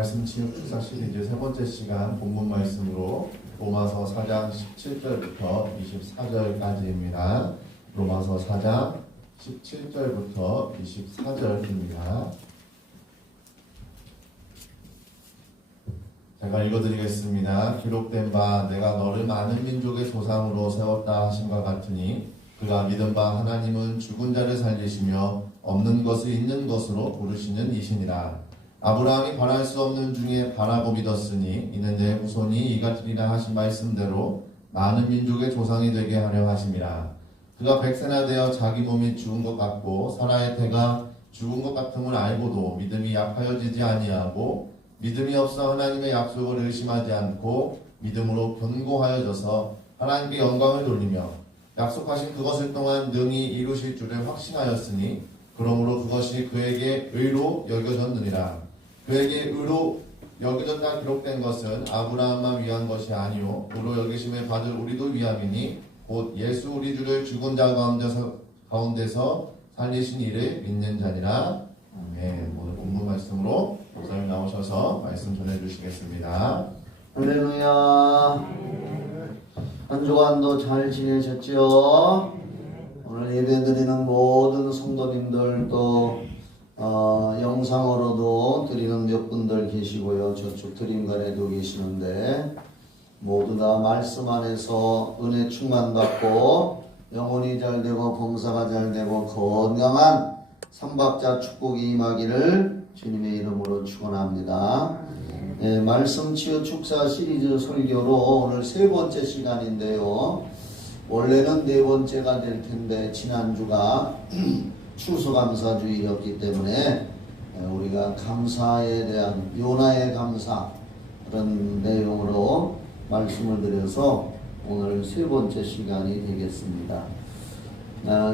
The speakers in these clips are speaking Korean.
말씀 치유 축사 시리즈 세 번째 시간 본문 말씀으로 로마서 4장 17절부터 24절까지입니다. 로마서 4장 17절부터 24절입니다. 제가 읽어드리겠습니다. 기록된 바 내가 너를 많은 민족의 조상으로 세웠다 하심과 같으니 그가 믿은 바 하나님은 죽은 자를 살리시며 없는 것을 있는 것으로 부르시는 이시니라. 아브라함이 바랄 수 없는 중에 바라고 믿었으니 이는 내 후손이 이같으리라 하신 말씀대로 많은 민족의 조상이 되게 하려 하심이라. 그가 백세나 되어 자기 몸이 죽은 것 같고 사라의 태가 죽은 것 같음을 알고도 믿음이 약하여지지 아니하고 믿음이 없어 하나님의 약속을 의심하지 않고 믿음으로 견고하여져서 하나님께 영광을 돌리며 약속하신 그것을 또한 능히 이루실 줄을 확신하였으니 그러므로 그것이 그에게 의로 여겨졌느니라. 그에게 의로 여겨졌다 기록된 것은 아브라함만 위한 것이 아니요 의로 여기심을 받을 우리도 위함이니 곧 예수 우리 주를 죽은 자 가운데서 살리신 이를 믿는 자니라. 아멘. 오늘 본문 말씀으로 목사님 나오셔서 말씀 전해주시겠습니다. 할렐루야. 한 주간도 잘 지내셨죠? 오늘 예배드리는 모든 성도님들 또 영상으로도 드리는 몇 분들 계시고요. 저쪽 드림관에도 계시는데 모두 다 말씀 안에서 은혜 충만받고 영혼이 잘되고 봉사가 잘되고 건강한 삼박자 축복이 임하기를 주님의 이름으로 축원합니다. 네, 말씀 치유 축사 시리즈 설교로 오늘 세 번째 시간인데요. 원래는 네 번째가 될 텐데 지난주가 추수감사주의였기 때문에 우리가 감사에 대한 요나의 감사 그런 내용으로 말씀을 드려서 오늘 세 번째 시간이 되겠습니다.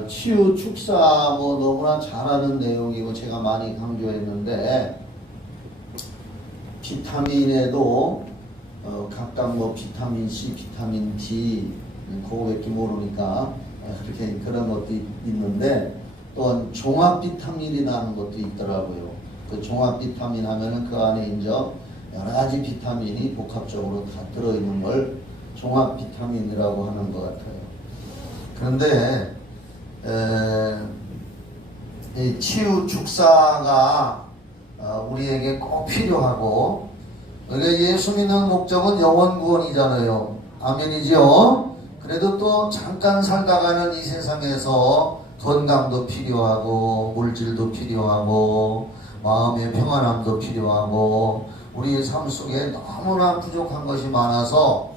치유 축사 뭐 너무나 잘 아는 내용이고 제가 많이 강조했는데 비타민에도 각각 뭐 비타민 C, 비타민 D 그거밖에 모르니까 그렇게 그런 것도 있는데 또한 종합 비타민이라는 것도 있더라고요. 그 종합 비타민 하면은 그 안에 이제 여러 가지 비타민이 복합적으로 다 들어있는 걸 종합 비타민이라고 하는 것 같아요. 그런데 이 치유 축사가 우리에게 꼭 필요하고 예수 믿는 목적은 영혼 구원이잖아요. 아멘이죠. 그래도 또 잠깐 살다가는 이 세상에서 건강도 필요하고 물질도 필요하고 마음의 평안함도 필요하고 우리의 삶 속에 너무나 부족한 것이 많아서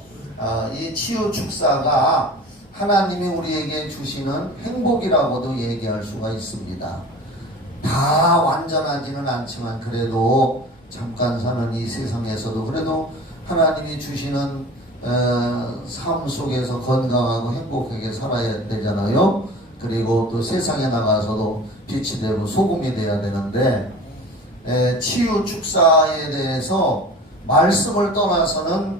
이 치유 축사가 하나님이 우리에게 주시는 행복이라고도 얘기할 수가 있습니다. 다 완전하지는 않지만 그래도 잠깐 사는 이 세상에서도 그래도 하나님이 주시는 삶 속에서 건강하고 행복하게 살아야 되잖아요. 그리고 또 세상에 나가서도 빛이 되고 소금이 돼야 되는데 치유 축사에 대해서 말씀을 떠나서는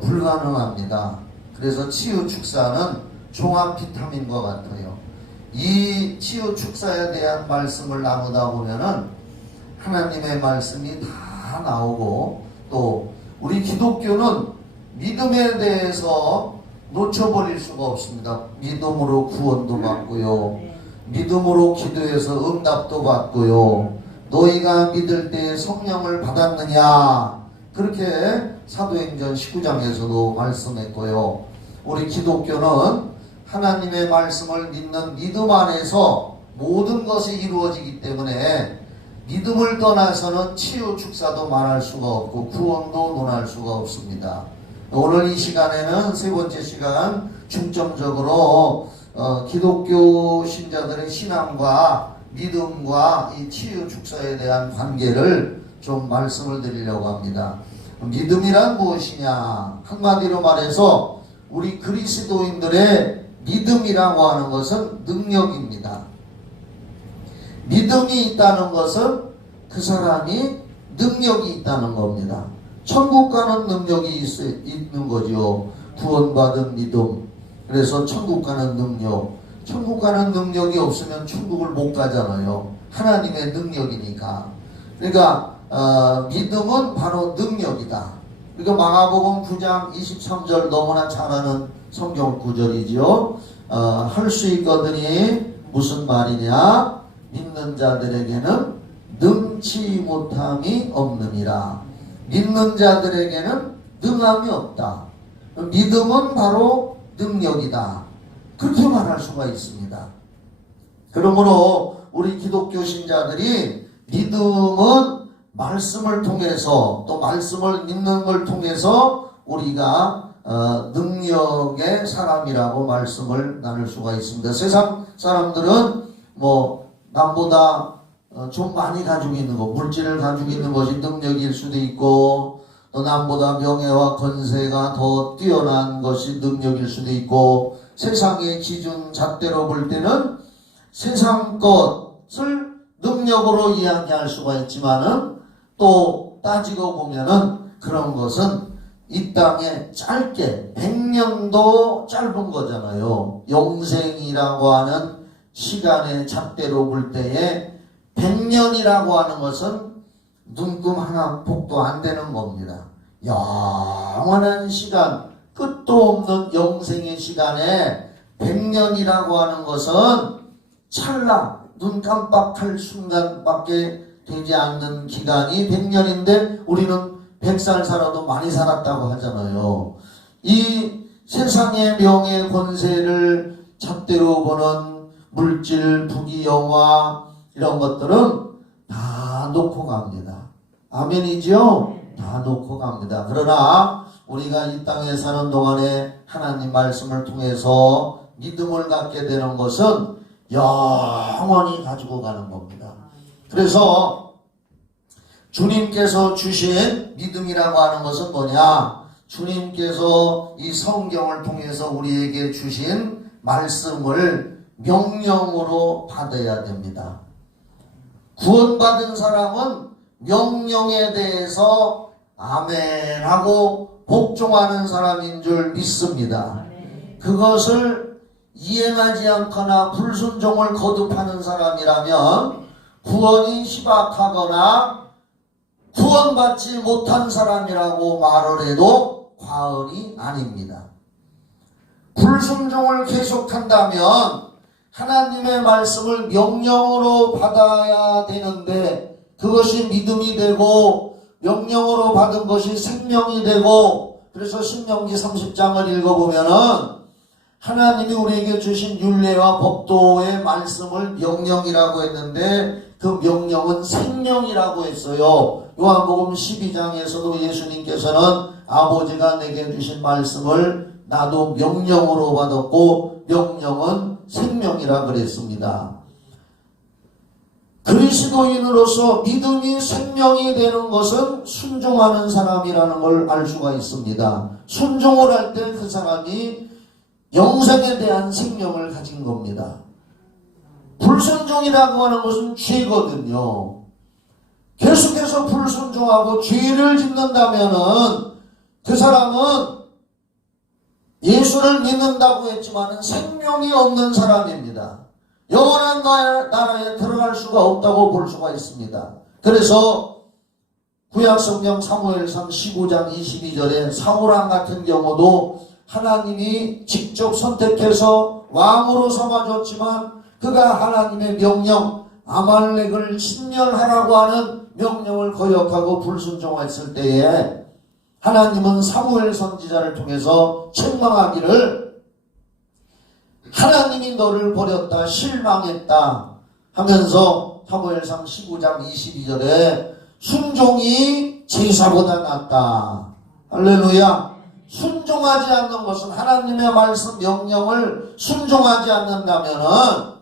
불가능합니다. 그래서 치유 축사는 종합 비타민과 같아요. 이 치유 축사에 대한 말씀을 나누다 보면은 하나님의 말씀이 다 나오고 또 우리 기독교는 믿음에 대해서 놓쳐버릴 수가 없습니다. 믿음으로 구원도 받고요. 믿음으로 기도해서 응답도 받고요. 너희가 믿을 때 성령을 받았느냐? 그렇게 사도행전 19장에서도 말씀했고요. 우리 기독교는 하나님의 말씀을 믿는 믿음 안에서 모든 것이 이루어지기 때문에 믿음을 떠나서는 치유 축사도 말할 수가 없고 구원도 논할 수가 없습니다. 오늘 이 시간에는 세 번째 시간 중점적으로 기독교 신자들의 신앙과 믿음과 이 치유 축사에 대한 관계를 좀 말씀을 드리려고 합니다. 믿음이란 무엇이냐? 한마디로 말해서 우리 그리스도인들의 믿음이라고 하는 것은 능력입니다. 믿음이 있다는 것은 그 사람이 능력이 있다는 겁니다. 천국 가는 능력이 있는 거죠. 구원받은 믿음. 그래서 천국 가는 능력. 천국 가는 능력이 없으면 천국을 못 가잖아요. 하나님의 능력이니까. 그러니까 믿음은 바로 능력이다. 그리고 마가복음 9장 23절 너무나 잘 아는 성경 구절이지요. 할 수 있거든이 무슨 말이냐? 믿는 자들에게는 능치 못함이 없느니라. 믿는 자들에게는 능함이 없다. 믿음은 바로 능력이다. 그렇게 말할 수가 있습니다. 그러므로 우리 기독교 신자들이 믿음은 말씀을 통해서 또 말씀을 믿는 걸 통해서 우리가 능력의 사람이라고 말씀을 나눌 수가 있습니다. 세상 사람들은 뭐 남보다 좀 많이 가지고 있는 것, 물질을 가지고 있는 것이 능력일 수도 있고 또 남보다 명예와 권세가 더 뛰어난 것이 능력일 수도 있고 세상의 기준 잣대로 볼 때는 세상 것을 능력으로 이야기할 수가 있지만은 또 따지고 보면은 그런 것은 이 땅에 짧게 100년도 짧은 거잖아요. 영생이라고 하는 시간의 잣대로 볼 때에 100년이라고 하는 것은 눈금 하나 폭도 안 되는 겁니다. 영원한 시간, 끝도 없는 영생의 시간에 100년이라고 하는 것은 찰나 눈 깜빡할 순간밖에 되지 않는 기간이 100년인데 우리는 100살 살아도 많이 살았다고 하잖아요. 이 세상의 명예 권세를 잣대로 보는 물질, 부귀, 영화 이런 것들은 다 놓고 갑니다. 아멘이죠? 다 놓고 갑니다. 그러나 우리가 이 땅에 사는 동안에 하나님 말씀을 통해서 믿음을 갖게 되는 것은 영원히 가지고 가는 겁니다. 그래서 주님께서 주신 믿음이라고 하는 것은 뭐냐? 주님께서 이 성경을 통해서 우리에게 주신 말씀을 명령으로 받아야 됩니다. 구원받은 사람은 명령에 대해서 아멘하고 복종하는 사람인 줄 믿습니다. 그것을 이행하지 않거나 불순종을 거듭하는 사람이라면 구원이 희박하거나 구원받지 못한 사람이라고 말을 해도 과언이 아닙니다. 불순종을 계속한다면 하나님의 말씀을 명령으로 받아야 되는데 그것이 믿음이 되고 명령으로 받은 것이 생명이 되고 그래서 신명기 30장을 읽어보면은 하나님이 우리에게 주신 율례와 법도의 말씀을 명령이라고 했는데 그 명령은 생명이라고 했어요. 요한복음 12장에서도 예수님께서는 아버지가 내게 주신 말씀을 나도 명령으로 받았고 명령은 생명이라 그랬습니다. 그리스도인으로서 믿음이 생명이 되는 것은 순종하는 사람이라는 걸 알 수가 있습니다. 순종을 할 때 그 사람이 영생에 대한 생명을 가진 겁니다. 불순종이라고 하는 것은 죄거든요. 계속해서 불순종하고 죄를 짓는다면은 그 사람은 예수를 믿는다고 했지만 생명이 없는 사람입니다. 영원한 나라에 들어갈 수가 없다고 볼 수가 있습니다. 그래서 구약성경 사무엘상 15장 22절에 사울왕 같은 경우도 하나님이 직접 선택해서 왕으로 삼아줬지만 그가 하나님의 명령 아말렉을 진멸하라고 하는 명령을 거역하고 불순종했을 때에 하나님은 사무엘 선지자를 통해서 책망하기를 하나님이 너를 버렸다 실망했다 하면서 사무엘상 15장 22절에 순종이 제사보다 낫다. 할렐루야. 순종하지 않는 것은 하나님의 말씀 명령을 순종하지 않는다면은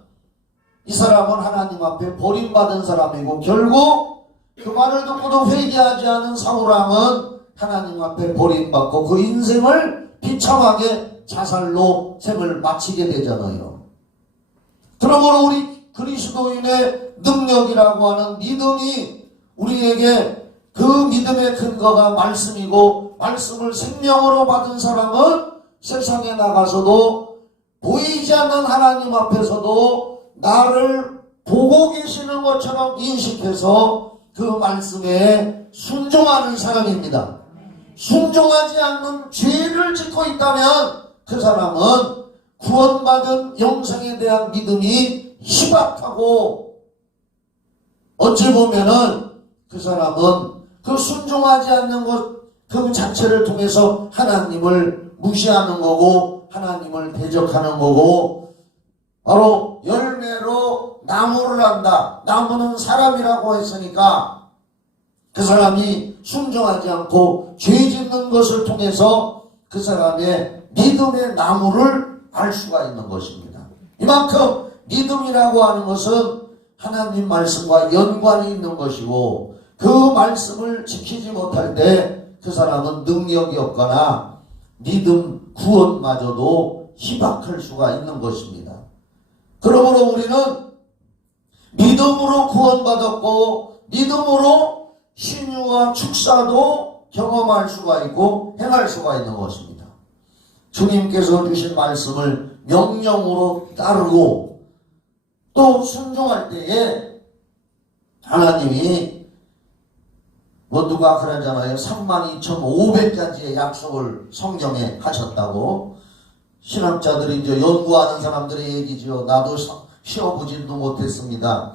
이 사람은 하나님 앞에 버림받은 사람이고 결국 그 말을 듣고도 회개하지 않은 사울왕은 하나님 앞에 버림받고 그 인생을 비참하게 자살로 생을 마치게 되잖아요. 그러므로 우리 그리스도인의 능력이라고 하는 믿음이 우리에게 그 믿음의 근거가 말씀이고 말씀을 생명으로 받은 사람은 세상에 나가서도 보이지 않는 하나님 앞에서도 나를 보고 계시는 것처럼 인식해서 그 말씀에 순종하는 사람입니다. 순종하지 않는 죄를 짓고 있다면 그 사람은 구원받은 영생에 대한 믿음이 희박하고, 어찌 보면은 그 사람은 그 순종하지 않는 것 그 자체를 통해서 하나님을 무시하는 거고 하나님을 대적하는 거고, 바로 열매로 나무를 한다. 나무는 사람이라고 했으니까 그 사람이 순종하지 않고 죄 짓는 것을 통해서 그 사람의 믿음의 나무를 알 수가 있는 것입니다. 이만큼 믿음이라고 하는 것은 하나님 말씀과 연관이 있는 것이고, 그 말씀을 지키지 못할 때 그 사람은 능력이 없거나 믿음 구원마저도 희박할 수가 있는 것입니다. 그러므로 우리는 믿음으로 구원받았고 믿음으로 신유와 축사도 경험할 수가 있고 행할 수가 있는 것입니다. 주님께서 주신 말씀을 명령으로 따르고 또 순종할 때에 하나님이 누가 그러잖아요. 32,500가지의 약속을 성경에 하셨다고. 신학자들이 이제 연구하는 사람들의 얘기죠. 나도 쉬어보지도 못했습니다.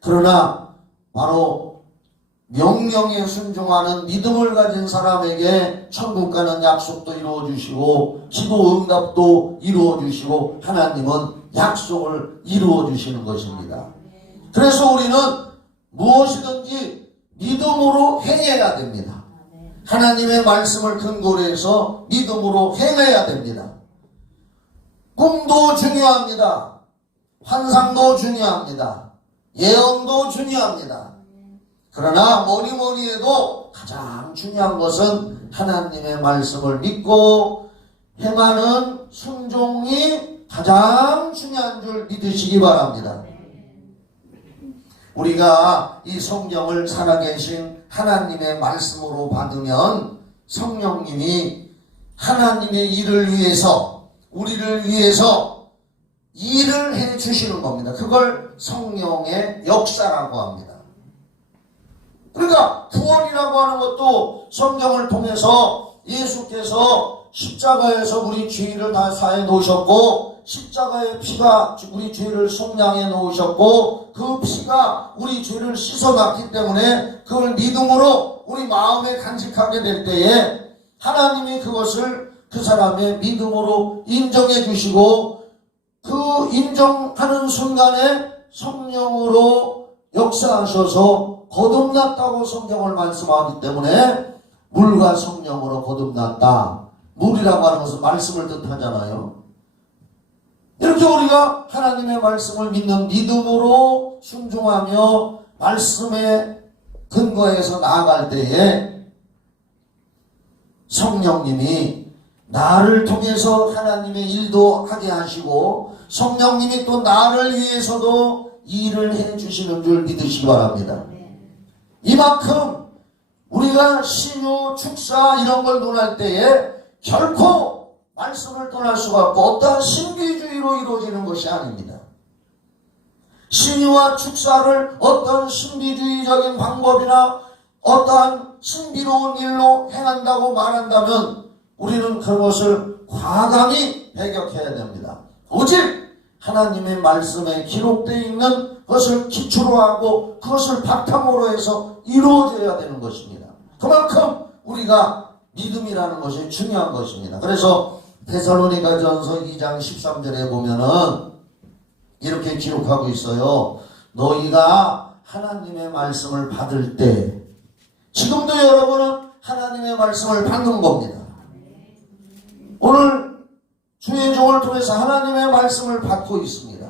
그러나 바로 명령에 순종하는 믿음을 가진 사람에게 천국 가는 약속도 이루어주시고 기도 응답도 이루어주시고 하나님은 약속을 이루어주시는 것입니다. 그래서 우리는 무엇이든지 믿음으로 행해야 됩니다. 하나님의 말씀을 근거로 해서 믿음으로 행해야 됩니다. 꿈도 중요합니다. 환상도 중요합니다. 예언도 중요합니다. 그러나 뭐니 해도 가장 중요한 것은 하나님의 말씀을 믿고 행하는 순종이 가장 중요한 줄 믿으시기 바랍니다. 우리가 이 성경을 살아계신 하나님의 말씀으로 받으면 성령님이 하나님의 일을 위해서, 우리를 위해서 일을 해 주시는 겁니다. 그걸 성령의 역사라고 합니다. 그러니까 구원이라고 하는 것도 성경을 통해서 예수께서 십자가에서 우리 죄를 다 사해 놓으셨고, 십자가의 피가 우리 죄를 속량해 놓으셨고, 그 피가 우리 죄를 씻어놨기 때문에 그걸 믿음으로 우리 마음에 간직하게 될 때에 하나님이 그것을 그 사람의 믿음으로 인정해 주시고, 그 인정하는 순간에 성령으로 역사하셔서 거듭났다고 성경을 말씀하기 때문에 물과 성령으로 거듭났다. 물이라고 하는 것은 말씀을 뜻하잖아요. 이렇게 우리가 하나님의 말씀을 믿는 믿음으로 순종하며 말씀의 근거에서 나아갈 때에 성령님이 나를 통해서 하나님의 일도 하게 하시고 성령님이 또 나를 위해서도 일을 해 주시는 줄 믿으시기 바랍니다. 이만큼 우리가 신유, 축사 이런 걸 논할 때에 결코 말씀을 떠날 수가 없고 어떠한 신비주의로 이루어지는 것이 아닙니다. 신유와 축사를 어떤 신비주의적인 방법이나 어떠한 신비로운 일로 행한다고 말한다면 우리는 그것을 과감히 배격해야 됩니다. 오직 하나님의 말씀에 기록되어 있는 것을 기초로 하고 그것을 바탕으로 해서 이루어져야 되는 것입니다. 그만큼 우리가 믿음이라는 것이 중요한 것입니다. 그래서 데살로니가전서 2장 13절에 보면은 이렇게 기록하고 있어요. 너희가 하나님의 말씀을 받을 때, 지금도 여러분은 하나님의 말씀을 받는 겁니다. 오늘 주의 종을 통해서 하나님의 말씀을 받고 있습니다.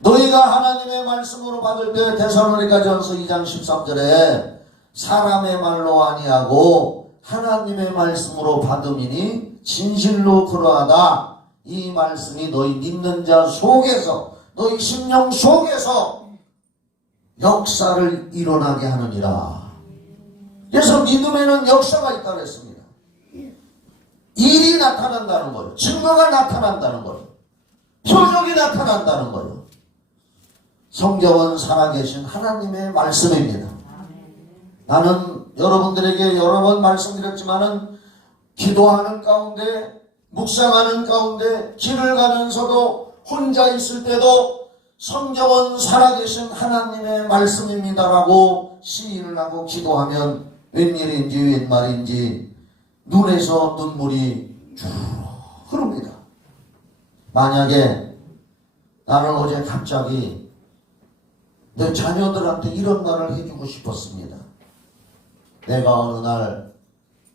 너희가 하나님의 말씀으로 받을 때 데살로니가전서 2장 13절에 사람의 말로 아니하고 하나님의 말씀으로 받음이니 진실로 그러하다. 이 말씀이 너희 믿는 자 속에서, 너희 심령 속에서 역사를 일어나게 하느니라. 그래서 믿음에는 역사가 있다고 했습니다. 일이 나타난다는 거예요. 증거가 나타난다는 거예요. 표적이 나타난다는 거예요. 성경은 살아계신 하나님의 말씀입니다. 나는 여러분들에게 여러 번 말씀드렸지만은 기도하는 가운데, 묵상하는 가운데, 길을 가면서도 혼자 있을 때도 성경은 살아계신 하나님의 말씀입니다라고 시인을 하고 기도하면 웬일인지 웬말인지 눈에서 눈물이 쭉 흐릅니다. 만약에 나는 어제 갑자기 내 자녀들한테 이런 말을 해주고 싶었습니다. 내가 어느 날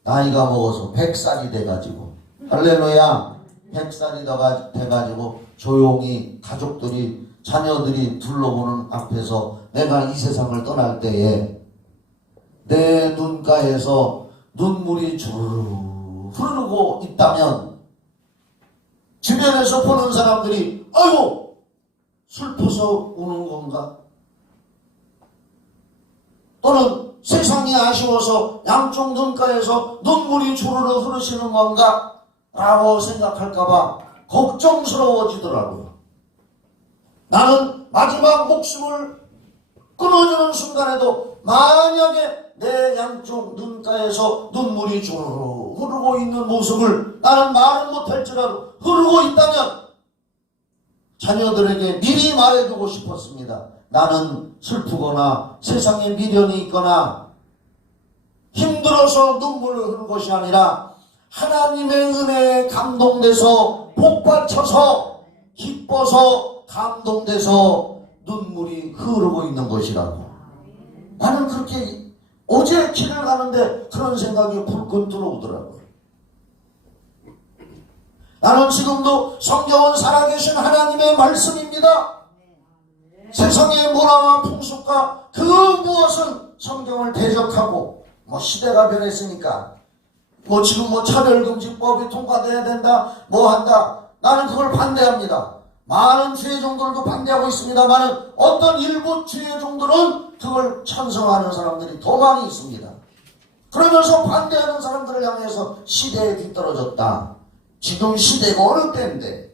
나이가 먹어서 100살이 돼가지고, 할렐루야, 100살이 돼가지고 조용히 가족들이, 자녀들이 둘러보는 앞에서 내가 이 세상을 떠날 때에 내 눈가에서 눈물이 주르르 흐르고 있다면 주변에서 보는 사람들이 아이고 슬퍼서 우는 건가? 또는 세상이 아쉬워서 양쪽 눈가에서 눈물이 주르르 흐르시는 건가? 라고 생각할까봐 걱정스러워지더라고요. 나는 마지막 목숨을 끊어지는 순간에도 만약에 내 양쪽 눈가에서 눈물이 주르르 흐르고 있는 모습을 나는 말은 못할지라도 흐르고 있다면 자녀들에게 미리 말해두고 싶었습니다. 나는 슬프거나 세상에 미련이 있거나 힘들어서 눈물을 흐르는 것이 아니라 하나님의 은혜에 감동돼서 복받쳐서 기뻐서 감동돼서 눈물이 흐르고 있는 것이라고. 나는 그렇게 어제 길을 가는데 그런 생각이 불끈 들어오더라고요. 나는 지금도 성경은 살아계신 하나님의 말씀입니다. 세상의 문화와 풍습과 그 무엇은 성경을 대적하고 시대가 변했으니까 지금 차별금지법이 통과돼야 된다 한다. 나는 그걸 반대합니다. 많은 주의종들도 반대하고 있습니다만 어떤 일부 주의종들은 그걸 찬성하는 사람들이 더 많이 있습니다. 그러면서 반대하는 사람들을 향해서 시대에 뒤떨어졌다. 지금 시대가 어느 때인데?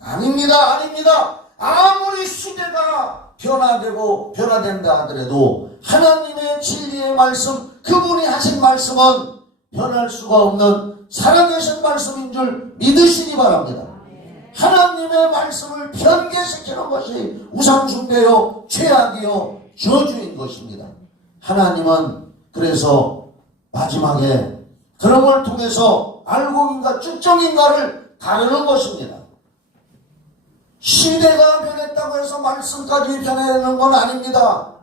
아닙니다. 아무리 시대가 변화되고 변화된다 하더라도 하나님의 진리의 말씀, 그분이 하신 말씀은 변할 수가 없는 살아계신 말씀인 줄 믿으시기 바랍니다. 하나님의 말씀을 변개시키는 것이 우상숭배요, 죄악이요, 저주인 것입니다. 하나님은 그래서 마지막에 그런 걸 통해서 알곡인가 쭉정인가를 가르는 것입니다. 시대가 변했다고 해서 말씀까지 변해내는 건 아닙니다.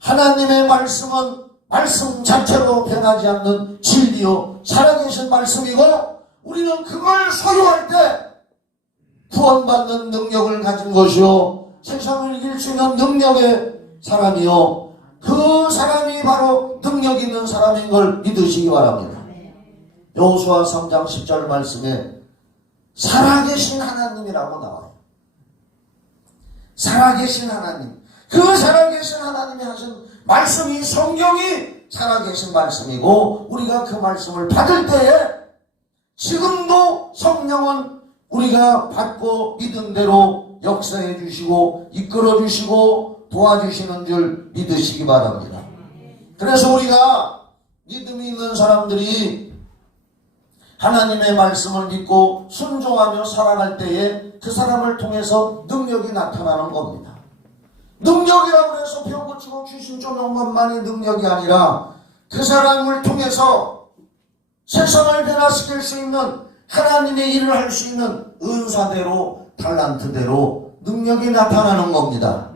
하나님의 말씀은 말씀 자체로 변하지 않는 진리요 살아계신 말씀이고 우리는 그걸 소유할 때 구원받는 능력을 가진 것이요 세상을 이길 수 있는 능력의 사람이요 그 사람이 바로 능력 있는 사람인 걸 믿으시기 바랍니다. 여호수아 3장 10절 말씀에 살아계신 하나님이라고 나와요. 살아계신 하나님. 그 살아계신 하나님이 하신 말씀이 성경이 살아계신 말씀이고 우리가 그 말씀을 받을 때에 지금도 성령은 우리가 받고 믿은 대로 역사해 주시고 이끌어 주시고 도와주시는 줄 믿으시기 바랍니다. 그래서 우리가 믿음이 있는 사람들이 하나님의 말씀을 믿고 순종하며 살아갈 때에 그 사람을 통해서 능력이 나타나는 겁니다. 능력이라고 해서 병 고치고 귀신 쫓는 것만이 능력이 아니라 그 사람을 통해서 세상을 변화시킬 수 있는 하나님의 일을 할 수 있는 은사대로 달란트대로 능력이 나타나는 겁니다.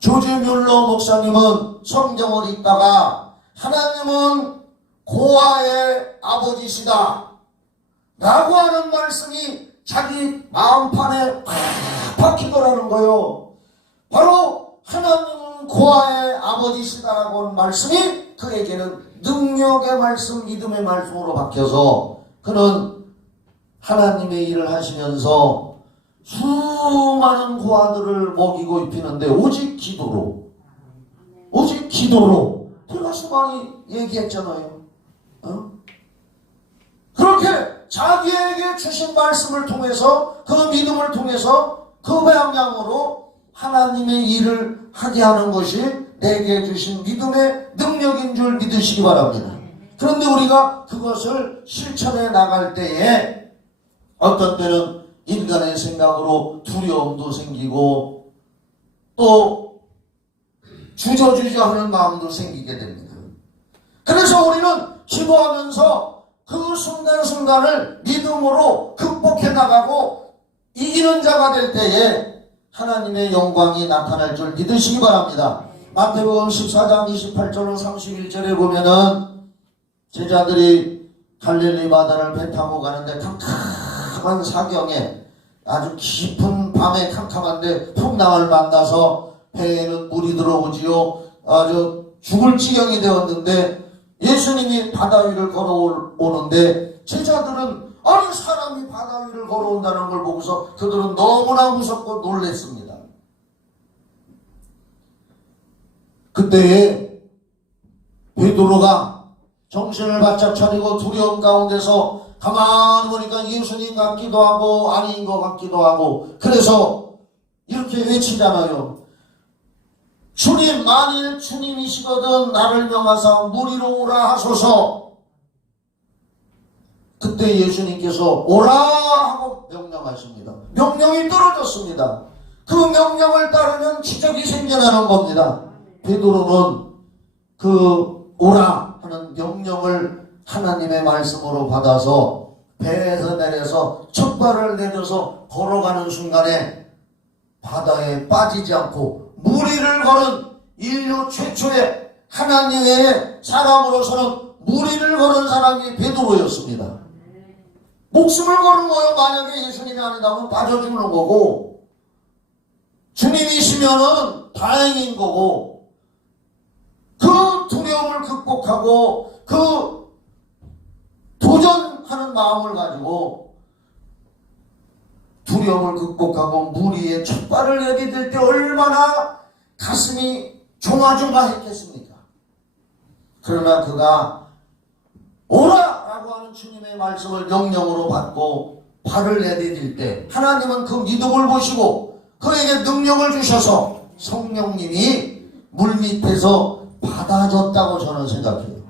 조지 뮬러 목사님은 성경을 읽다가 하나님은 고아의 아버지시다 라고 하는 말씀이 자기 마음판에 팍 박히더라는 거예요. 바로 하나님은 고아의 아버지시다라고 하는 말씀이 그에게는 능력의 말씀, 믿음의 말씀으로 박혀서 그는 하나님의 일을 하시면서 수많은 고아들을 먹이고 입히는데 오직 기도로 제가 수많이 얘기했잖아요. 그렇게 자기에게 주신 말씀을 통해서 그 믿음을 통해서 그 방향으로 하나님의 일을 하게 하는 것이 내게 주신 믿음의 능력인 줄 믿으시기 바랍니다. 그런데 우리가 그것을 실천해 나갈 때에 어떤 때는 인간의 생각으로 두려움도 생기고 또 주저주저하는 마음도 생기게 됩니다. 그래서 우리는 기도하면서 그 순간순간을 믿음으로 극복해 나가고 이기는 자가 될 때에 하나님의 영광이 나타날 줄 믿으시기 바랍니다. 마태복음 14장 28절로 31절에 보면은 제자들이 갈릴리 바다를 배 타고 가는데 캄캄한 사경에 아주 깊은 밤에 캄캄한데 풍랑을 만나서 배에는 물이 들어오지요. 아주 죽을 지경이 되었는데 예수님이 바다 위를 걸어오는데 제자들은 아니 사람이 바다 위를 걸어온다는 걸 보고서 그들은 너무나 무섭고 놀랬습니다. 그때에 베드로가 정신을 바짝 차리고 두려움 가운데서 가만히 보니까 예수님 같기도 하고 아닌 것 같기도 하고 그래서 이렇게 외치잖아요. 주님, 만일 주님이시거든 나를 명하사 물 위로 오라 하소서. 그때 예수님께서 오라 하고 명령하십니다. 명령이 떨어졌습니다. 그 명령을 따르면 기적이 생겨나는 겁니다. 베드로는 그 오라 하는 명령을 하나님의 말씀으로 받아서 배에서 내려서 첫 발을 내려서 걸어가는 순간에 바다에 빠지지 않고 물 위를 걸은 인류 최초의 하나님의 사람으로서는 물 위를 걸은 사람이 베드로였습니다. 목숨을 거는 거예요. 만약에 예수님이 아니다면 빠져 죽는 거고 주님이시면은 다행인 거고 그 두려움을 극복하고 그 도전하는 마음을 가지고 두려움을 극복하고 물 위에 첫 발을 내디딜 때 얼마나 가슴이 조마조마했겠습니까? 그러나 그가 오라라고 하는 주님의 말씀을 명령으로 받고 발을 내디딜 때 하나님은 그 믿음을 보시고 그에게 능력을 주셔서 성령님이 물 밑에서 받아줬다고 저는 생각해요.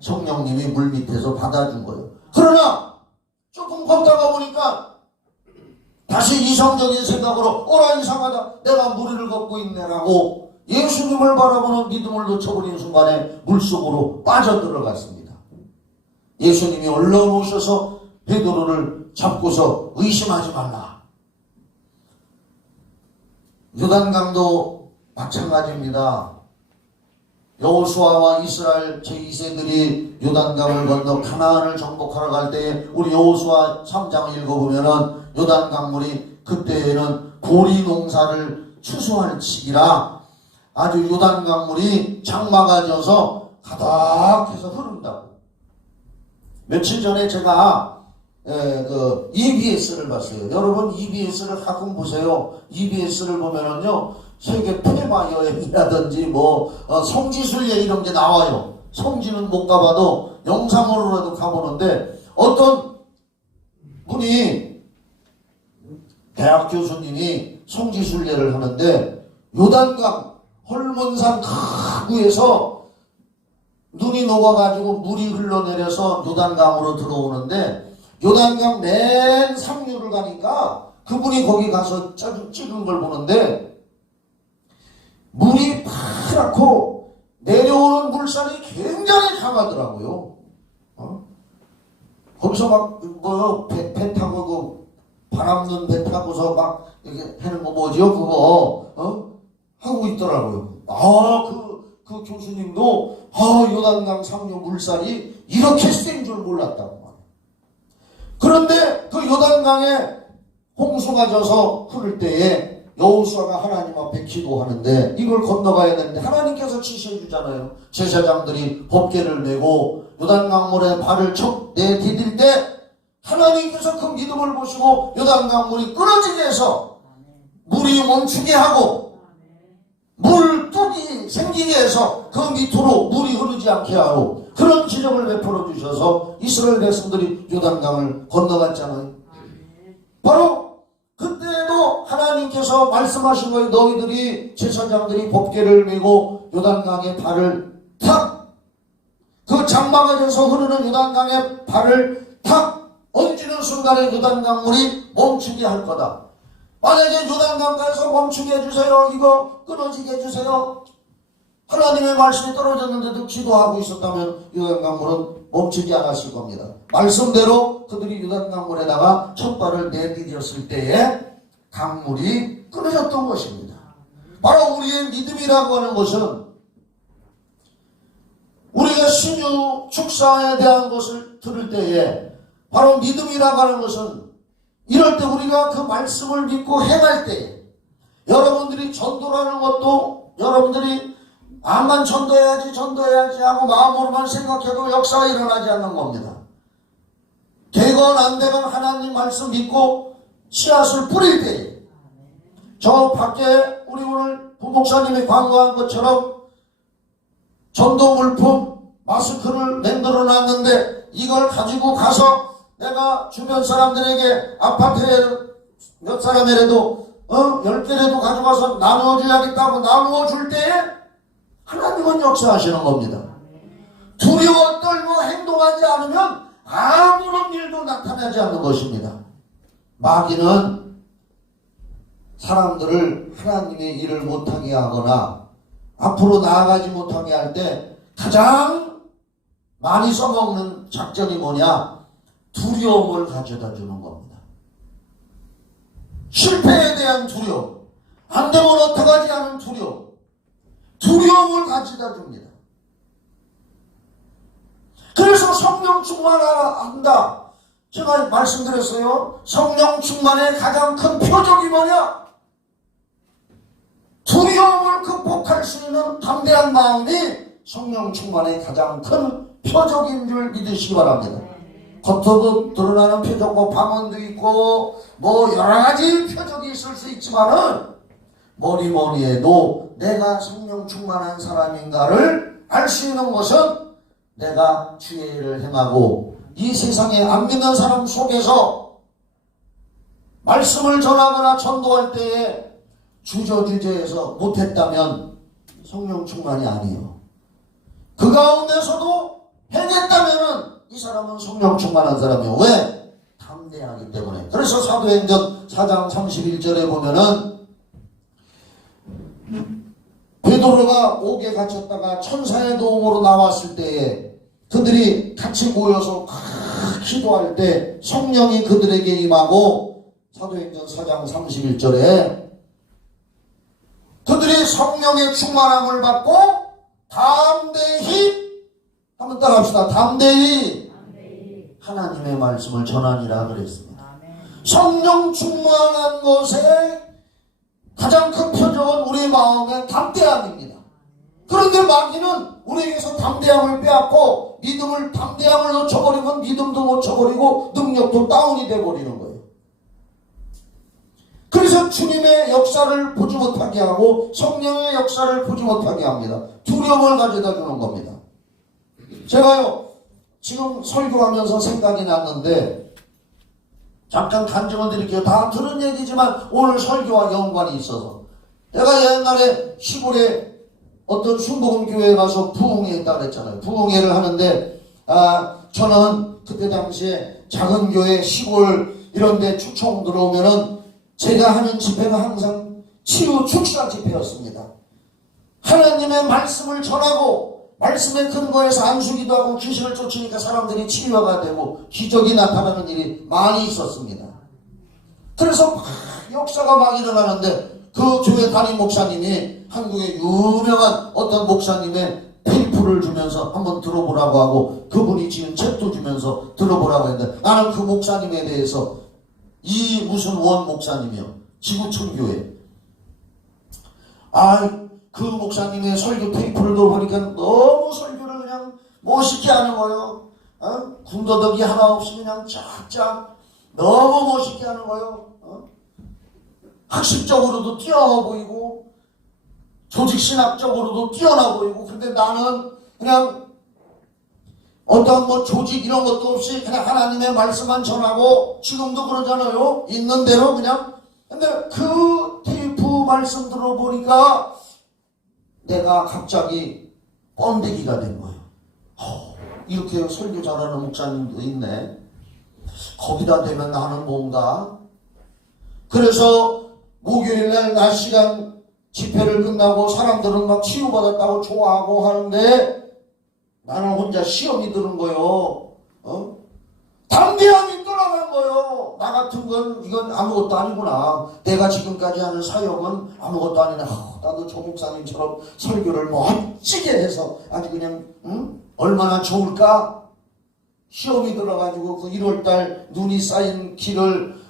성령님이 물 밑에서 받아준 거예요. 그러나 조금 걷다가 보니까 다시 이성적인 생각으로 오라 이상하다 내가 물 위를 걷고 있네라고 예수님을 바라보는 믿음을 놓쳐버린 순간에 물속으로 빠져들어갔습니다. 예수님이 얼른 오셔서 베드로를 잡고서 의심하지 말라. 요단강도 마찬가지입니다. 여호수아와 이스라엘 제2세들이 요단강을 건너 가나안을 정복하러 갈 때에 우리 여호수아 3장을 읽어보면은 요단강물이 그때에는 보리 농사를 추수할 시기라 아주 요단강물이 장마가 져서 가득해서 흐른다고. 며칠 전에 제가 그 EBS를 봤어요. 여러분 EBS를 가끔 보세요. EBS를 보면은요 세계 테마 여행이라든지 뭐 성지순례 이런 게 나와요. 성지는 못 가봐도 영상으로라도 가보는데 어떤 분이 대학 교수님이 성지순례를 하는데 요단강 헐몬산 가구에서 눈이 녹아가지고 물이 흘러내려서 요단강으로 들어오는데 요단강 맨 상류를 가니까 그분이 거기 가서 찍은 걸 보는데 물이 파랗고 내려오는 물살이 굉장히 강하더라고요. 거기서 막 뭐 배 타고 그 바람는 배 타고서 막 이렇게 하는 거 뭐지요 그거 하고 있더라고요. 그 교수님도 요단강 상류 물살이 이렇게 센 줄 몰랐다고 말해요. 그런데 그 요단강에 홍수가 져서 흐를 때에 여호수아가 하나님 앞에 기도하는데 이걸 건너가야 되는데 하나님께서 지시해 주잖아요. 제사장들이 법궤를 메고 요단강물에 발을 척 내디딜 때 하나님께서 그 믿음을 보시고 요단강물이 끊어지게 해서 물이 멈추게 하고 물뚝이 생기게 해서 그 밑으로 물이 흐르지 않게 하고 그런 기적을 베풀어 주셔서 이스라엘 백성들이 요단강을 건너갔잖아요. 바로 그때도 하나님께서 하나님께서 말씀하신 거예요. 너희들이 제사장들이 법궤를 메고 요단강에 발을 탁, 그 장막에서 흐르는 요단강에 발을 탁 얹는 순간에 요단강물이 멈추게 할 거다. 만약에 요단강가에서 멈추게 해주세요, 이거 끊어지게 해주세요, 하나님의 말씀이 떨어졌는데도 기도하고 있었다면 요단강물은 멈추지 않았을 겁니다. 말씀대로 그들이 요단강물에다가 첫 발을 내디뎠을 때에 강물이 끊어졌던 것입니다. 바로 우리의 믿음이라고 하는 것은 우리가 신유 축사에 대한 것을 들을 때에 바로 믿음이라고 하는 것은 이럴 때 우리가 그 말씀을 믿고 행할 때 여러분들이 전도라는 것도 여러분들이 암만 전도해야지 하고 마음으로만 생각해도 역사가 일어나지 않는 겁니다. 되건 안 되건 하나님 말씀 믿고 씨앗을 뿌릴 때 저 밖에 우리 오늘 부목사님이 광고한 것처럼 전도 물품 마스크를 만들어 놨는데 이걸 가지고 가서 내가 주변 사람들에게 아파트에 몇 사람이라도 10개라도 가져가서 나누어줘야겠다고 나누어줄 때에 하나님은 역사하시는 겁니다. 두려워 떨고 행동하지 않으면 아무런 일도 나타나지 않는 것입니다. 마귀는 사람들을 하나님의 일을 못하게 하거나 앞으로 나아가지 못하게 할 때 가장 많이 써먹는 작전이 뭐냐? 두려움을 가져다 주는 겁니다. 실패에 대한 두려움, 안 되면 어떡하지 하는 두려움, 두려움을 가져다 줍니다. 그래서 성령 충만한다. 제가 말씀드렸어요. 성령 충만의 가장 큰 표적이 뭐냐? 두려움을 극복할 수 있는 담대한 마음이 성령 충만의 가장 큰 표적인 줄 믿으시기 바랍니다. 겉으로 드러나는 표적, 방언도 있고 여러 가지 표적이 있을 수 있지만은 머리머리에도 내가 성령 충만한 사람인가를 알 수 있는 것은 내가 주의 일을 행하고 이 세상에 안 믿는 사람 속에서 말씀을 전하거나 전도할 때에 주저주저해서 못했다면 성령 충만이 아니에요. 그 가운데서도 행했다면은 이 사람은 성령 충만한 사람이에요. 왜? 담대하기 때문에. 그래서 사도행전 4장 31절에 보면은 베드로가 옥에 갇혔다가 천사의 도움으로 나왔을 때에 그들이 같이 모여서 기도할 때 성령이 그들에게 임하고 사도행전 4장 31절에 그들이 성령의 충만함을 받고 담대히 한번 따라합시다. 담대히 하나님의 말씀을 전하니라 그랬습니다. 성령 충만한 것의 가장 큰 표적은 우리 마음의 담대함입니다. 그런데 마귀는 우리에게서 담대함을 빼앗고 믿음을 담대함을 놓쳐버리면 믿음도 놓쳐버리고 능력도 다운이 돼버리는 거예요. 그래서 주님의 역사를 보지 못하게 하고 성령의 역사를 보지 못하게 합니다. 두려움을 가져다 주는 겁니다. 제가요 지금 설교하면서 생각이 났는데 잠깐 간증을 드릴게요. 다 들은 얘기지만 오늘 설교와 연관이 있어서 내가 옛날에 시골에 어떤 순복음교회에 가서 부흥회 했다고 그랬잖아요. 부흥회를 하는데 저는 그때 당시에 작은 교회 시골 이런 데 초청 들어오면은 제가 하는 집회가 항상 치유 축사 집회였습니다. 하나님의 말씀을 전하고 말씀의 근거에서 안수기도 하고 귀신을 쫓으니까 사람들이 치유가 되고 기적이 나타나는 일이 많이 있었습니다. 그래서 막 역사가 막 일어나는데 그 교회 담임 목사님이 한국의 유명한 어떤 목사님의 테이프를 주면서 한번 들어보라고 하고 그분이 지은 책도 주면서 들어보라고 했는데 나는 그 목사님에 대해서 이 무슨 원 목사님이요 지구촌교회 그 목사님의 설교 테이프를 들어보니까 너무 설교를 그냥 멋있게 하는 거예요. 군더더기 하나 없이 그냥 쫙쫙 너무 멋있게 하는 거예요. 학식적으로도 뛰어나 보이고 조직신학적으로도 뛰어나 보이고 근데 나는 그냥 어떤 조직 이런 것도 없이 그냥 하나님의 말씀만 전하고 지금도 그러잖아요. 있는 대로 그냥 근데 그 테이프 말씀 들어보니까 내가 갑자기 번데기가 된 거예요. 이렇게 설교 잘하는 목사님도 있네. 거기다 대면 나는 뭔가. 그래서 목요일날 낮 시간 집회를 끝나고 사람들은 막 치유받았다고 좋아하고 하는데 나는 혼자 시험이 드는 거요. 담대함이 떠나간 거요. 나 같은 건 이건 아무것도 아니구나. 내가 지금까지 하는 사역은 아무것도 아니네. 나도 조 목사님처럼 설교를 멋지게 해서 아주 그냥 얼마나 좋을까? 시험이 들어가지고 그 1월달 눈이 쌓인 길을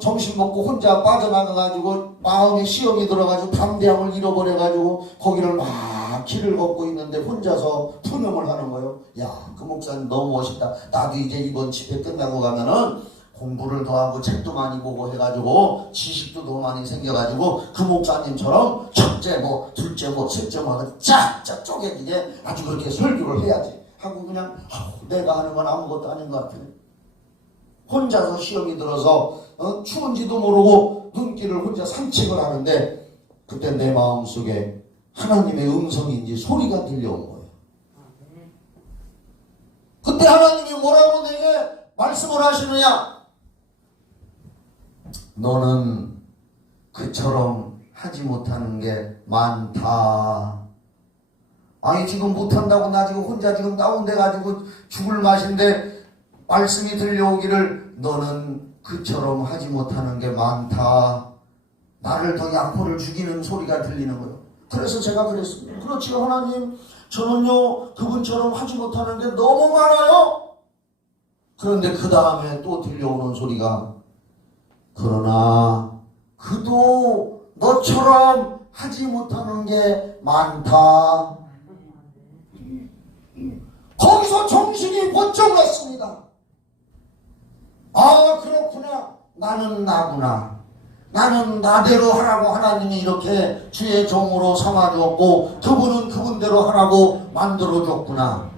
점심 먹고 혼자 빠져나가가지고 마음에 시험이 들어가지고 담대함을 잃어버려가지고 거기를 막 길을 걷고 있는데 혼자서 투명을 하는 거예요. 야, 그 목사님 너무 멋있다. 나도 이제 이번 집회 끝나고 가면은 공부를 더 하고 책도 많이 보고 해가지고 지식도 더 많이 생겨가지고 그 목사님처럼 첫째 뭐 둘째 뭐 셋째 뭐 쫙쫙 쪼개지게 아주 그렇게 설교를 해야지 하고 그냥 내가 하는 건 아무것도 아닌 것 같아요. 혼자서 시험이 들어서 추운지도 모르고 눈길을 혼자 산책을 하는데 그때 내 마음속에 하나님의 음성인지 소리가 들려온 거예요. 그때 하나님이 뭐라고 내게 말씀을 하시느냐? 너는 그처럼 하지 못하는 게 많다. 아니 지금 못한다고 나 지금 혼자 지금 다운돼가지고 죽을 맛인데 말씀이 들려오기를 너는 그처럼 하지 못하는 게 많다. 나를 더 양포를 죽이는 소리가 들리는 거예요. 그래서 제가 그랬습니다. 그렇지요 하나님, 저는요 그분처럼 하지 못하는 게 너무 많아요. 그런데 그 다음에 또 들려오는 소리가 그러나 그도 너처럼 하지 못하는 게 많다. 거기서 정신이 번쩍 났습니다. 아 그렇구나. 나는 나구나. 나는 나대로 하라고 하나님이 이렇게 주의 종으로 삼아주었고 그분은 그분대로 하라고 만들어줬구나.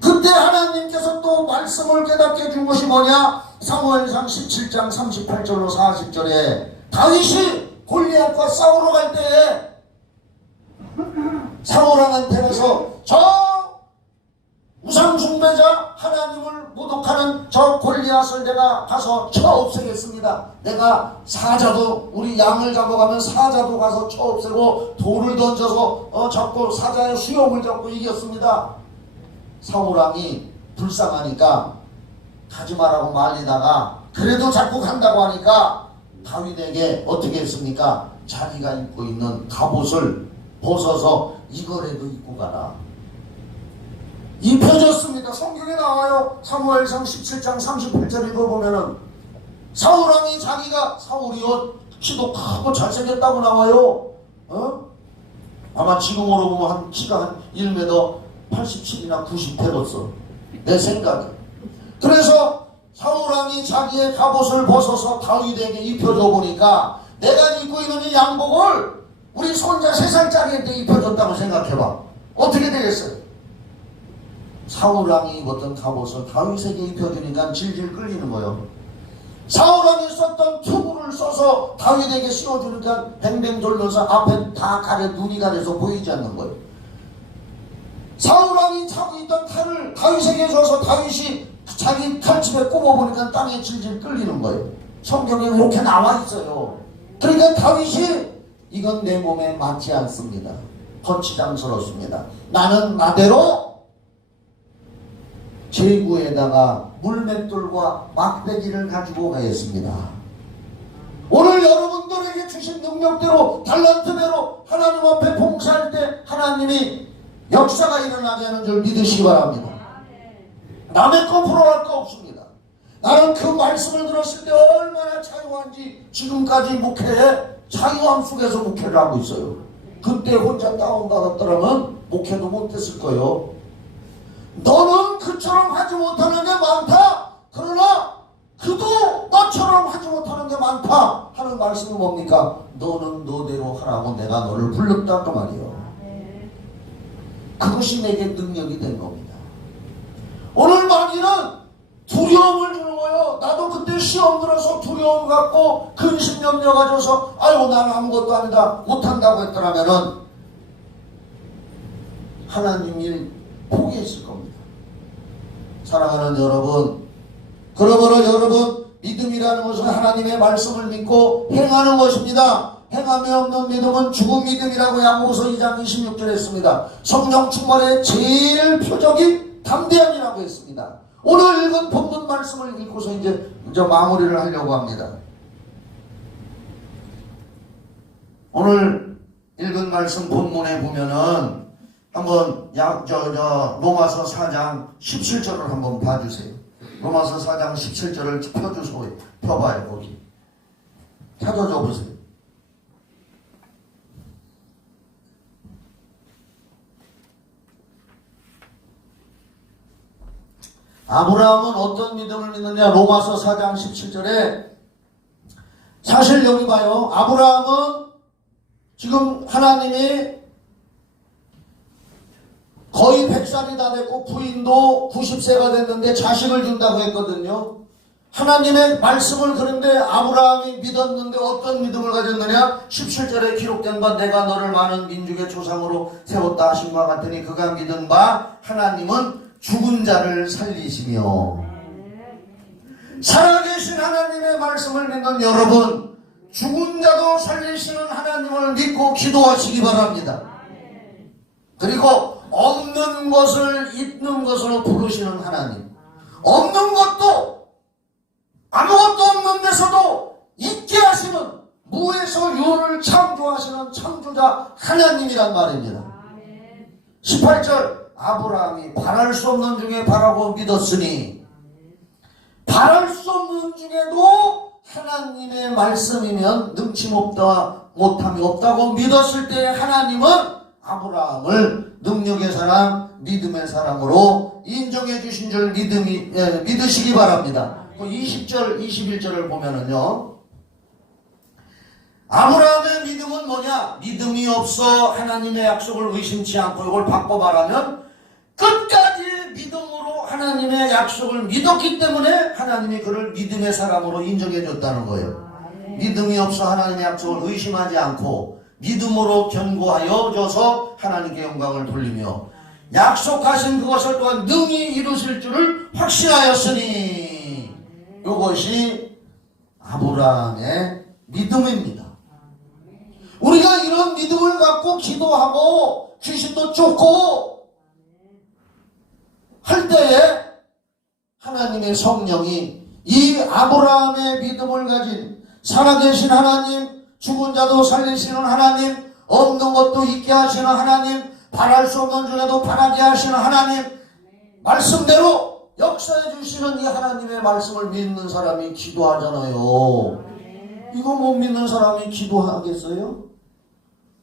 그때 하나님께서 또 말씀을 깨닫게 준 것이 뭐냐? 사무엘상 17장 38절로 40절에 다윗이 골리앗과 싸우러 갈 때에 사울왕한테서 저 우상숭배자 하나님을 모독하는 저 골리앗을 내가 가서 쳐 없애겠습니다. 내가 사자도 우리 양을 잡아가면 사자도 가서 쳐 없애고 돌을 던져서 잡고 사자의 수염을 잡고 이겼습니다. 사울왕이 불쌍하니까 가지 마라고 말리다가 그래도 자꾸 간다고 하니까 다윗에게 어떻게 했습니까? 자기가 입고 있는 갑옷을 벗어서 이거라도 입고 가라. 입혀졌습니다. 성경에 나와요. 사무엘상 17장 38절 읽어보면은 사울왕이 자기가 사울이요 키도 크고 잘생겼다고 나와요. 아마 지금으로 보면 한 키가 한 1m 87이나 90 되었어. 내 생각에. 그래서 사울왕이 자기의 갑옷을 벗어서 다윗에게 입혀줘 보니까 내가 입고 있는 이 양복을 우리 손자 3살짜리한테 입혀줬다고 생각해봐. 어떻게 되겠어요? 사울왕이 입었던 갑옷을 다윗에게 입혀주니까 질질 끌리는 거예요. 사울왕이 썼던 투구를 써서 다윗에게 씌워주니까 뱅뱅 돌면서 앞에 다 가려 눈이 가려서 보이지 않는 거예요. 사울왕이 차고 있던 칼을 다윗에게 줘서 다윗이 자기 칼집에 꼽아보니까 땅에 질질 끌리는 거예요. 성경에 이렇게 나와 있어요. 그러니까 다윗이 이건 내 몸에 맞지 않습니다. 거치장스럽습니다. 나는 나대로 제구에다가 물맷돌과 막대기를 가지고 가겠습니다. 오늘 여러분들에게 주신 능력대로 달란트대로 하나님 앞에 봉사할 때 하나님이 역사가 일어나게 하는 줄 믿으시기 바랍니다. 남의 거 풀어갈 거 없습니다. 나는 그 말씀을 들었을 때 얼마나 자유한지 지금까지 목회에 자유함 속에서 목회를 하고 있어요. 그때 혼자 다운받았더라면 목회도 못했을 거예요. 너는 그처럼 하지 못하는 게 많다. 그러나 그도 너처럼 하지 못하는 게 많다 하는 말씀이 뭡니까? 너는 너대로 하라고 내가 너를 불렀다 그 말이에요. 그것이 내게 능력이 된 겁니다. 오늘 마귀는 두려움을 주는 거예요. 나도 그때 시험 들어서 두려움 갖고 근심 염려 가져서 아이고 나는 아무것도 아니다 못한다고 했더라면은 하나님이 포기했을 겁니다. 사랑하는 여러분, 그러므로 여러분 믿음이라는 것은 하나님의 말씀을 믿고 행하는 것입니다. 행함이 없는 믿음은 죽은 믿음이라고 야고보서 2장 26절에 했습니다. 성령 충만의 제일 표적이 담대함이라고 했습니다. 오늘 읽은 본문 말씀을 읽고서 이제 마무리를 하려고 합니다. 오늘 읽은 말씀 본문에 보면은 한번 로마서 4장 17절을 한번 봐주세요. 로마서 4장 17절을 펴봐요. 거기 찾아줘 보세요. 아브라함은 어떤 믿음을 믿느냐? 로마서 4장 17절에 사실 여기 봐요. 아브라함은 지금 하나님이 거의 100살이 다 됐고 부인도 90세가 됐는데 자식을 준다고 했거든요. 하나님의 말씀을 그런데 아브라함이 믿었는데 어떤 믿음을 가졌느냐? 17절에 기록된 바 내가 너를 많은 민족의 조상으로 세웠다 하신과 같으니 그가 믿은 바 하나님은 죽은 자를 살리시며. 살아계신 하나님의 말씀을 믿는 여러분, 죽은 자도 살리시는 하나님을 믿고 기도하시기 바랍니다. 그리고 없는 것을 있는 것으로 부르시는 하나님, 없는 것도 아무것도 없는 데서도 있게 하시는, 무에서 유를 창조하시는 창조자 하나님이란 말입니다. 18절 아브라함이 바랄 수 없는 중에 바라고 믿었으니, 바랄 수 없는 중에도 하나님의 말씀이면 능치 못함이 없다고 믿었을 때 하나님은 아브라함을 능력의 사람, 믿음의 사람으로 인정해 주신 줄 믿으시기 바랍니다. 20절, 21절을 보면은요, 아브라함의 믿음은 뭐냐? 믿음이 없어 하나님의 약속을 의심치 않고, 이걸 바꿔 말하면 끝까지 믿음으로 하나님의 약속을 믿었기 때문에 하나님이 그를 믿음의 사람으로 인정해 줬다는 거예요. 믿음이 없어 하나님의 약속을 의심하지 않고 믿음으로 견고하여 줘서 하나님께 영광을 돌리며 약속하신 그것을 또한 능히 이루실 줄을 확신하였으니, 이것이 아브라함의 믿음입니다. 우리가 이런 믿음을 갖고 기도하고 귀신도 쫓고 할 때에 하나님의 성령이 이 아브라함의 믿음을 가진 살아계신 하나님, 죽은 자도 살리시는 하나님, 없는 것도 있게 하시는 하나님, 바랄 수 없는 중에도 바라게 하시는 하나님, 말씀대로 역사해 주시는 이 하나님의 말씀을 믿는 사람이 기도하잖아요. 이거 못 믿는 사람이 기도하겠어요?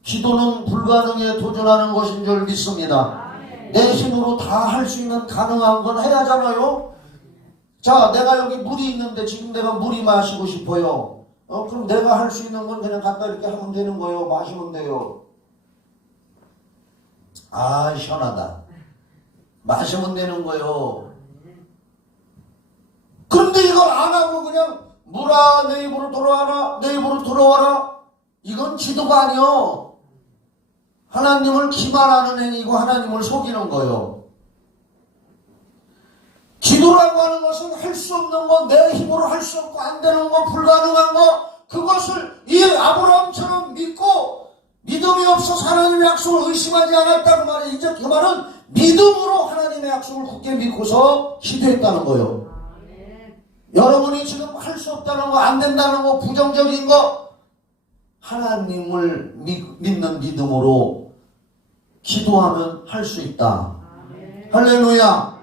기도는 불가능에 도전하는 것인 줄 믿습니다. 내 힘으로 다 할 수 있는 가능한 건 해야 하잖아요. 자, 내가 여기 물이 있는데 지금 내가 물이 마시고 싶어요. 그럼 내가 할 수 있는 건 그냥 갖다 이렇게 하면 되는 거예요. 마시면 돼요. 아, 시원하다. 마시면 되는 거예요. 그런데 이걸 안 하고 그냥 물아 내 입으로 돌아와라, 내 입으로 돌아와라, 이건 기도가 아니요. 하나님을 기만하는 행위고 하나님을 속이는 거예요. 기도라고 하는 것은 할 수 없는 거, 내 힘으로 할 수 없고 안 되는 거, 불가능한 거, 그것을 이 아브라함처럼 믿고 믿음이 없어서 하나님의 약속을 의심하지 않았다는 말이에요. 이제 그 말은 믿음으로 하나님의 약속을 굳게 믿고서 기도했다는 거예요. 여러분이 지금 할 수 없다는 거, 안 된다는 거, 부정적인 거, 하나님을 믿는 믿음으로 기도하면 할 수 있다. 할렐루야.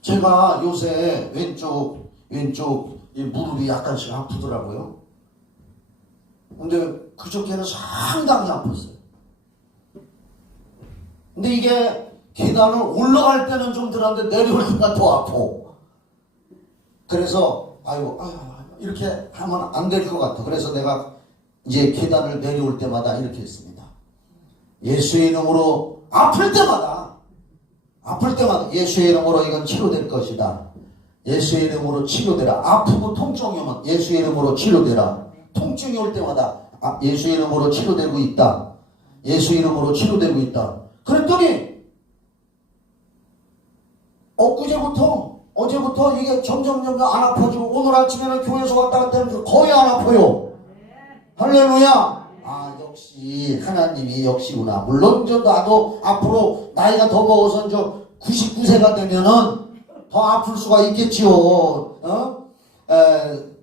제가 요새 왼쪽 이 무릎이 약간씩 아프더라고요. 근데 그저께는 상당히 아팠어요. 근데 이게 계단을 올라갈 때는 좀 덜한데 내려올 때가 더 아파. 그래서 아유 이렇게 하면 안 될 것 같아. 그래서 내가 이제 계단을 내려올 때마다 이렇게 했습니다. 예수의 이름으로 아플 때마다 아플 때마다 예수의 이름으로 이건 치료될 것이다. 예수의 이름으로 치료되라. 아프고 통증이 오면 예수의 이름으로 치료되라. 통증이 올 때마다 예수의 이름으로 치료되고 있다. 예수의 이름으로 치료되고 있다. 그랬더니 어제부터 이게 점점 안 아파지고 오늘 아침에는 교회에서 왔다 갔다 하면서 거의 안 아파요. 할렐루야. 역시 하나님이 역시구나. 물론 나도 앞으로 나이가 더 먹어서 99세가 되면은 더 아플 수가 있겠지요.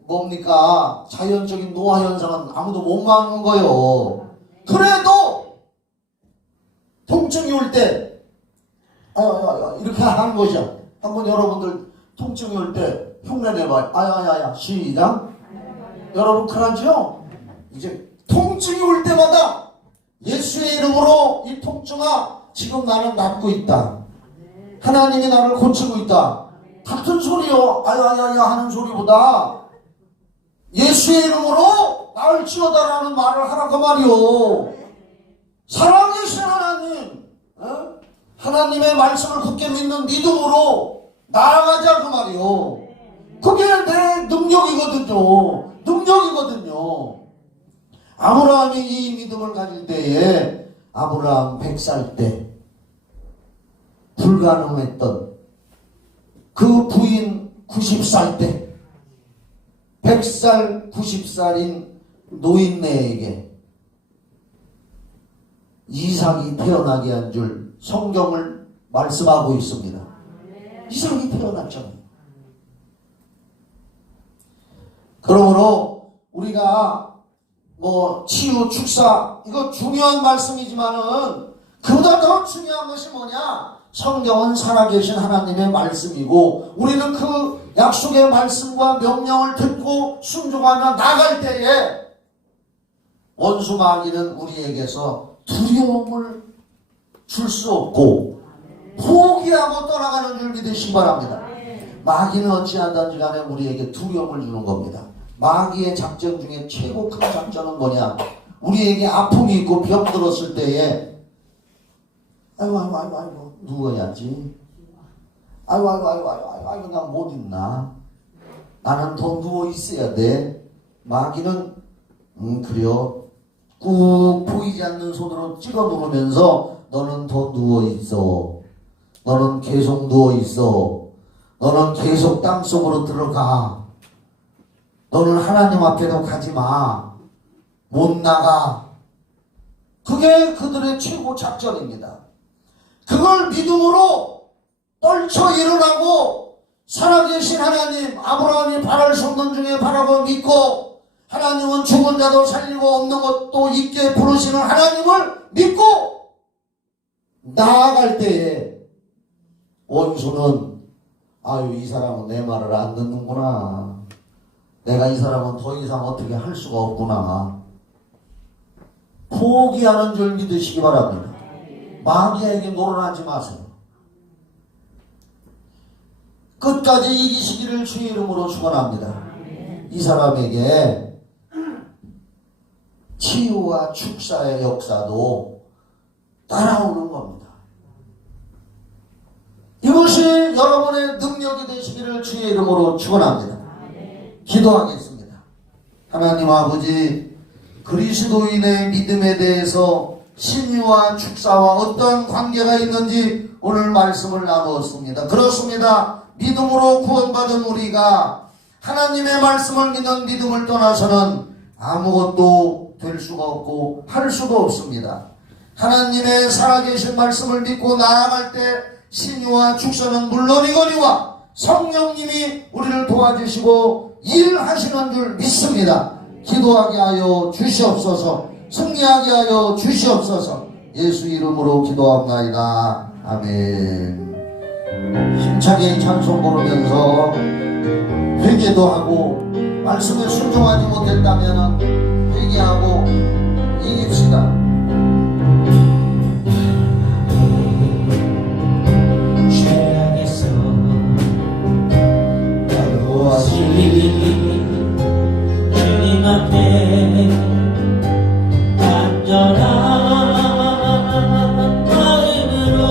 뭡니까? 자연적인 노화 현상은 아무도 못 막는 거요. 그래도 통증이 올 때 이렇게 하는 것이야. 한번 여러분들 통증이 올 때 흉내 내봐요. 아야야야 시작. 여러분 그러지요? 이제 통증이 올 때마다 예수의 이름으로 이 통증아 지금 나는 낫고 있다. 하나님이 나를 고치고 있다. 같은 소리요. 아야야야 하는 소리보다 예수의 이름으로 나를 치워달라는 말을 하라고 말이요. 살아계신 하나님, 하나님의 말씀을 굳게 믿는 믿음으로 나아가자 그 말이요. 그게 내 능력이거든요. 아브라함이 이 믿음을 가질 때에 아브라함 100살 때 불가능했던 그 부인 90살 때 100살 90살인 노인네에게 이삭이 태어나게 한 줄 성경을 말씀하고 있습니다. 이삭이 태어났잖아요. 그러므로 우리가 치유, 축사 이거 중요한 말씀이지만은 그보다 더 중요한 것이 뭐냐? 성경은 살아계신 하나님의 말씀이고 우리는 그 약속의 말씀과 명령을 듣고 순종하며 나갈 때에 원수 마귀는 우리에게서 두려움을 줄 수 없고 포기하고 떠나가는 줄 믿으시기 바랍니다. 마귀는 어찌하든지 간에 우리에게 두려움을 주는 겁니다. 마귀의 작전 중에 최고 큰 작전은 뭐냐? 우리에게 아픔이 있고 병 들었을 때에 아이고 누워야지. 아이고 나 못 있나? 나는 더 누워 있어야 돼. 마귀는 그래요. 꾹 보이지 않는 손으로 찍어 누르면서 너는 더 누워 있어. 너는 계속 누워 있어. 너는 계속 땅속으로 들어가. 너는 하나님 앞에도 가지 마. 못 나가. 그게 그들의 최고 작전입니다. 그걸 믿음으로 떨쳐 일어나고 살아계신 하나님, 아브라함이 바랄 수 없는 중에 바라고 믿고 하나님은 죽은 자도 살리고 없는 것도 있게 부르시는 하나님을 믿고 나아갈 때에 원수는 이 사람은 내 말을 안 듣는구나. 내가 이 사람은 더 이상 어떻게 할 수가 없구나. 포기하는 줄 믿으시기 바랍니다. 마귀에게 노론하지 마세요. 끝까지 이기시기를 주의 이름으로 축원합니다. 이 사람에게 치유와 축사의 역사도 따라오는 겁니다. 이것이 여러분의 능력이 되시기를 주의 이름으로 축원합니다. 기도하겠습니다. 하나님 아버지, 그리스도인의 믿음에 대해서 신유와 축사와 어떠한 관계가 있는지 오늘 말씀을 나누었습니다. 그렇습니다. 믿음으로 구원받은 우리가 하나님의 말씀을 믿는 믿음을 떠나서는 아무것도 될 수가 없고 할 수도 없습니다. 하나님의 살아계신 말씀을 믿고 나아갈 때 신유와 축사는 물론이거니와 성령님이 우리를 도와주시고 일하시는 줄 믿습니다. 기도하게 하여 주시옵소서. 승리하게 하여 주시옵소서. 예수 이름으로 기도합나이다. 아멘. 힘차게 찬송 부르면서 회개도 하고 말씀에 순종하지 못했다면 회개하고 이깁시다. 죄악에서 다루었으니 주님 앞에 간절한 마음으로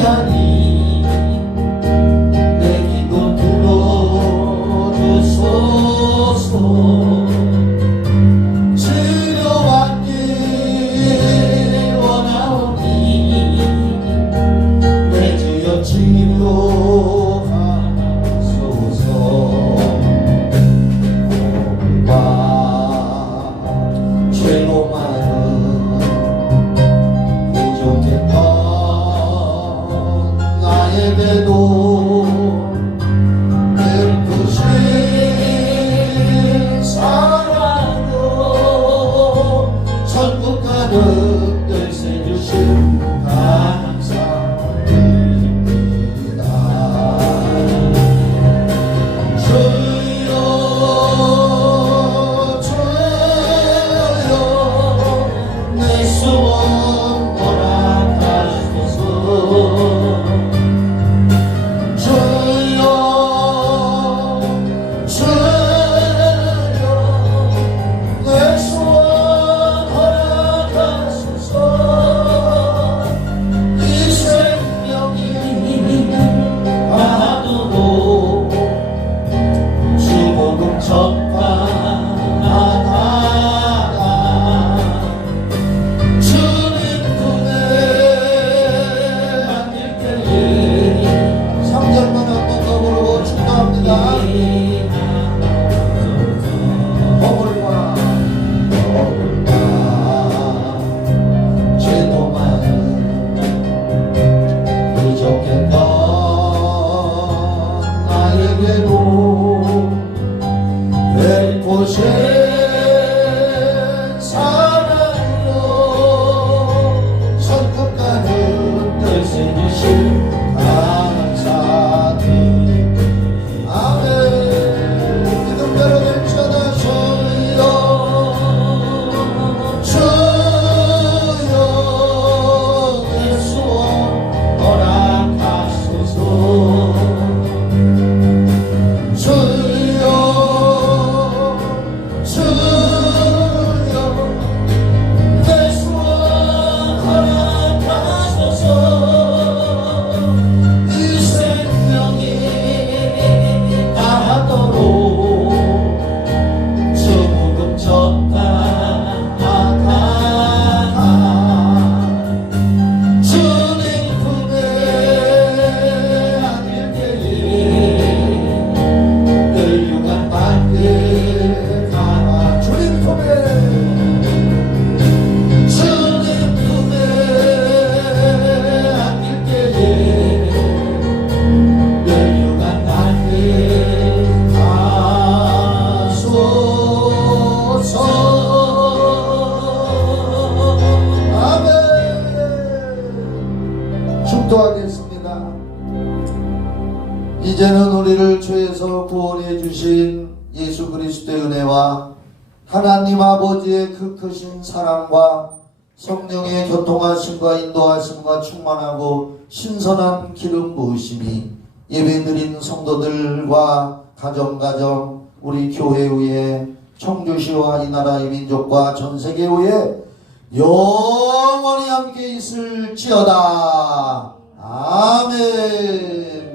귀하니 내 기도 들어주소서. 치료받기 원하오니 내 주여 치료하소서. 고물과 죄로 많은 부족했던 나에게도 베푸신 사랑으로 천국 가득 열쇠 주신 감사드립니다. 주여 주여 내 소원 허락하소서. 주여 주여 내 소원 허락하소서. 이 생명이 하도록 주복음 전파하다가 주님 품에 만들 때에 3절만 한 번 더 부르고 축도합니다. 허물과 죄도 많은 부족했던 나에게도 베푸신 사랑으로 천국 가득 열쇠 주신 감사드립니다. 아멘. 믿음대로 될지어다. 주여 주여 내 소원 허락하소서. 주여 주여 내 소원 허락하소서. 이 생명이 다하도록 주복음 전파하다가 주님 품에 안길 때에 널유관 밖에 가라. 주님 품에 주님 품에 안길 때에 널유관 밖에 가소서. 아멘. 축도하겠습니다. 이제는 우리를 죄에서 구원해 주신 예수 그리스도의 은혜와 하나님 아버지의 그 크신 사랑과 성령의 교통하심과 인도하심과 충만하고 신선한 기름 부으심이 예배드린 성도들과 가정 우리 교회 위에 청주시와 이 나라의 민족과 전 세계 위에 영원히 함께 있을지어다. 아멘.